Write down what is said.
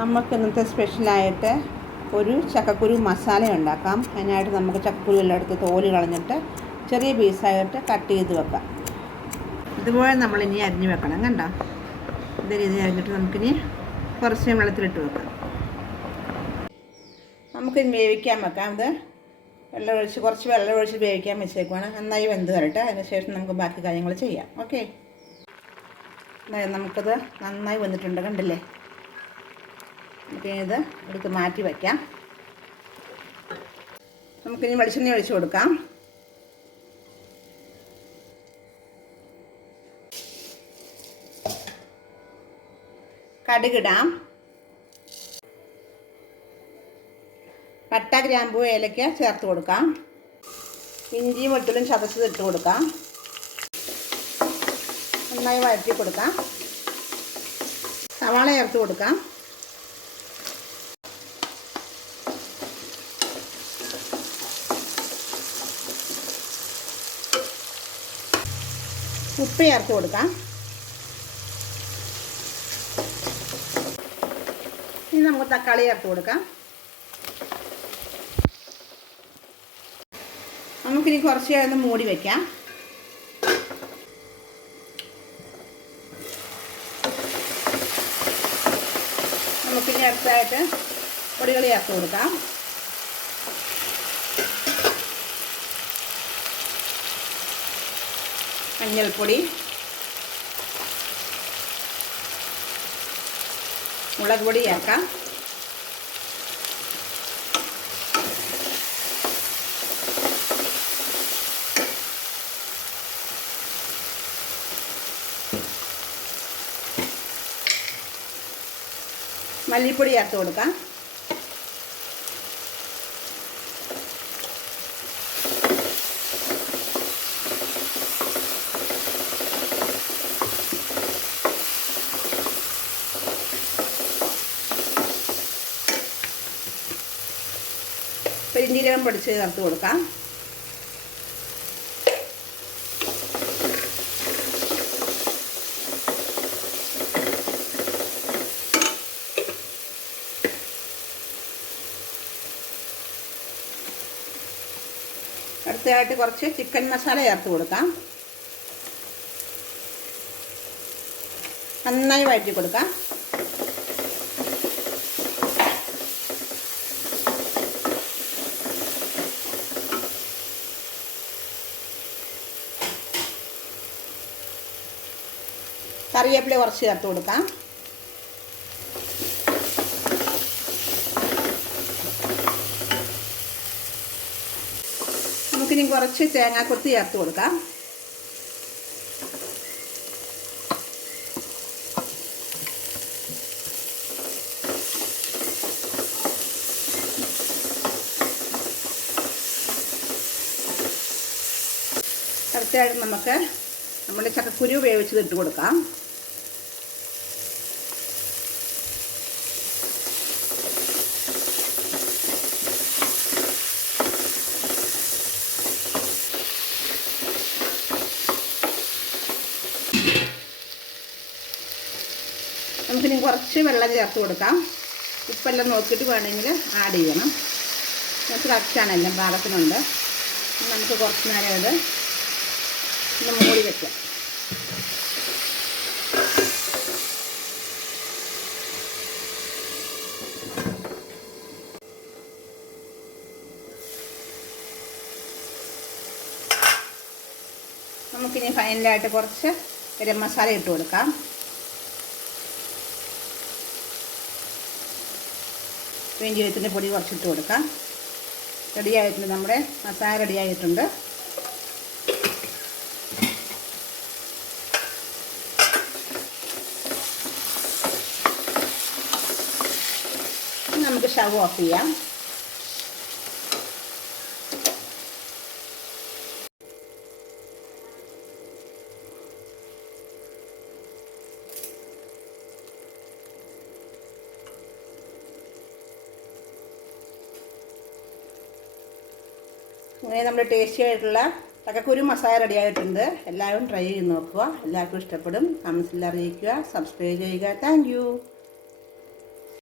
നമുക്ക് ഇന്നത്തെ സ്പെഷ്യലായിട്ട് ഒരു ചക്കക്കുരു മസാല ഉണ്ടാക്കാം. അതിനായിട്ട് നമുക്ക് ചക്കക്കുരു എല്ലാം എടുത്ത് തോല് കളഞ്ഞിട്ട് ചെറിയ പീസായിട്ട് കട്ട് ചെയ്ത് വെക്കാം. ഇതുപോലെ നമ്മളിനി അരിഞ്ഞ് വെക്കണം. കണ്ടോ, ഇതേ രീതിയിൽ അരിഞ്ഞിട്ട് നമുക്കിനി കുറച്ച് വെള്ളത്തിലിട്ട് വെക്കാം. നമുക്കിനി വേവിക്കാൻ വെക്കാം. ഇത് കുറച്ച് വെള്ളം ഒഴിച്ച് വേവിക്കാൻ വെച്ചേക്കുവാണ്. നന്നായി വെന്ത് തരട്ടെ. അതിനുശേഷം നമുക്ക് ബാക്കി കാര്യങ്ങൾ ചെയ്യാം. ഓക്കെ, നമുക്കത് നന്നായി വന്നിട്ടുണ്ട്, കണ്ടില്ലേ? ഇത് എടുത്ത് മാറ്റി വയ്ക്കാം. നമുക്കിനി വെളിച്ചെണ്ണ ഒഴിച്ച് കൊടുക്കാം. കടുകിടാം. പട്ട, ഗ്രാമ്പൂ, ഏലക്ക ചേർത്ത് കൊടുക്കാം. ഇഞ്ചിയും വെളുത്തുള്ളിയും ചതച്ചത് ഇട്ട് കൊടുക്കാം. നന്നായി വഴറ്റി കൊടുക്കാം. സവാള ചേർത്ത് കൊടുക്കാം. ഉപ്പ് ചേർത്ത് കൊടുക്കാം. ഇനി നമുക്ക് തക്കാളി ചേർത്ത് കൊടുക്കാം. നമുക്കിനി കുറച്ച് നേരം മൂടി വയ്ക്കാം. നമുക്കിനി അടുത്തായിട്ട് പൊടികൾ ചേർത്ത് കൊടുക്കാം. മഞ്ഞൾപ്പൊടി, മുളക് പൊടി ചേർക്കാം. മല്ലിപ്പൊടി ചേർത്ത് കൊടുക്കാം. പെരിഞ്ജീരകം പൊടിച്ച് ചേർത്ത് കൊടുക്കാം. അടുത്തതായിട്ട് കുറച്ച് ചിക്കൻ മസാല ചേർത്ത് കൊടുക്കാം. നന്നായി വഴറ്റി കൊടുക്കാം. കറിവേപ്പില കുറച്ച് ചേർത്ത് കൊടുക്കാം. നമുക്കിനി കുറച്ച് തേങ്ങാക്കൊത്ത് ചേർത്ത് കൊടുക്കാം. അടുത്തതായിട്ട് നമുക്ക് നമ്മുടെ ചക്കക്കുരു വേവിച്ചത് ഇട്ട് കൊടുക്കാം. നമുക്കിനി കുറച്ച് വെള്ളം ചേർത്ത് കൊടുക്കാം. ഉപ്പെല്ലാം നോക്കിയിട്ട് വേണമെങ്കിൽ ആഡ് ചെയ്യണം. നമുക്ക് കറക്റ്റാണ്, എല്ലാം പാകത്തിനുണ്ട്. നമുക്ക് കുറച്ച് നേരം ഇത് മൂടി വയ്ക്കാം. നമുക്കിനി ഫൈനലായിട്ട് കുറച്ച് ഗരം മസാല ഇട്ട് കൊടുക്കാം. പെരിഞ്ജീരകത്തിൻ്റെ പൊടി കുറച്ചിട്ട് കൊടുക്കാം. റെഡിയായിട്ടുണ്ട്, നമ്മുടെ മസാല റെഡിയായിട്ടുണ്ട്. നമുക്ക് സ്റ്റവ് ഓഫ് ചെയ്യാം. അങ്ങനെ നമ്മുടെ ടേസ്റ്റി ആയിട്ടുള്ള ചക്കക്കുരു മസാല റെഡി ആയിട്ടുണ്ട്. എല്ലാവരും ട്രൈ ചെയ്ത് നോക്കുക. എല്ലാവർക്കും ഇഷ്ടപ്പെടും. കമൻസിൽ അറിയിക്കുക. സബ്സ്ക്രൈബ് ചെയ്യുക. Thank you.